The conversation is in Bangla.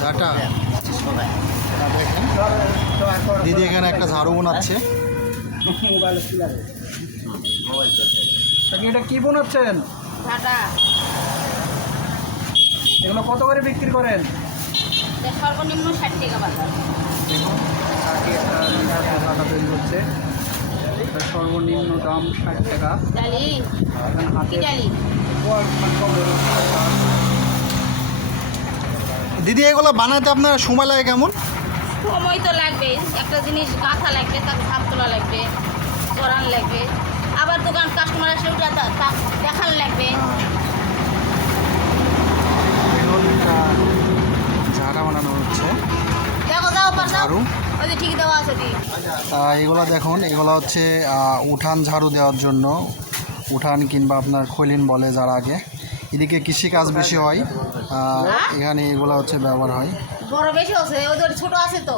ঝাঁটা দেখেন দিদি এখানে একটা ঝাড়ু বানাচ্ছে। এটা কি বানাচ্ছেন? এগুলো কত করে বিক্রি করেন? সর্বনিম্ন 60 টাকা বাজার। দেখুন ঝাঁটা তৈরি হচ্ছে, এটা সর্বনিম্ন দাম 60 টাকা। ডালি হাতে ডালি দিদি এগুলো বানাতে আপনার সময় লাগে কেমন? সময় তো লাগবে, একটা জিনিস গাঁথা লাগবে, তাকে ভাত তোলা লাগবে, জড়ান লাগবে, আবার দোকান কাস্টমার আসলে ওটা দেখান লাগবে। ঝাঁটা বানানো হচ্ছে দেখো দাও পারো ঝাড়ু। ওই যে ঠিক দেওয়া আছে দি। এগুলো দেখুন, এগুলো হচ্ছে উঠান ঝাড়ু দেওয়ার জন্য, উঠান কিংবা আপনার খৈলিন বলে যারা আগে। এদিকে কৃষিকাজ বেশি হয়, এখানে এগুলো হচ্ছে ব্যবহার হয়। বড় বেশি আছে, ওদের ছোট আছে তো।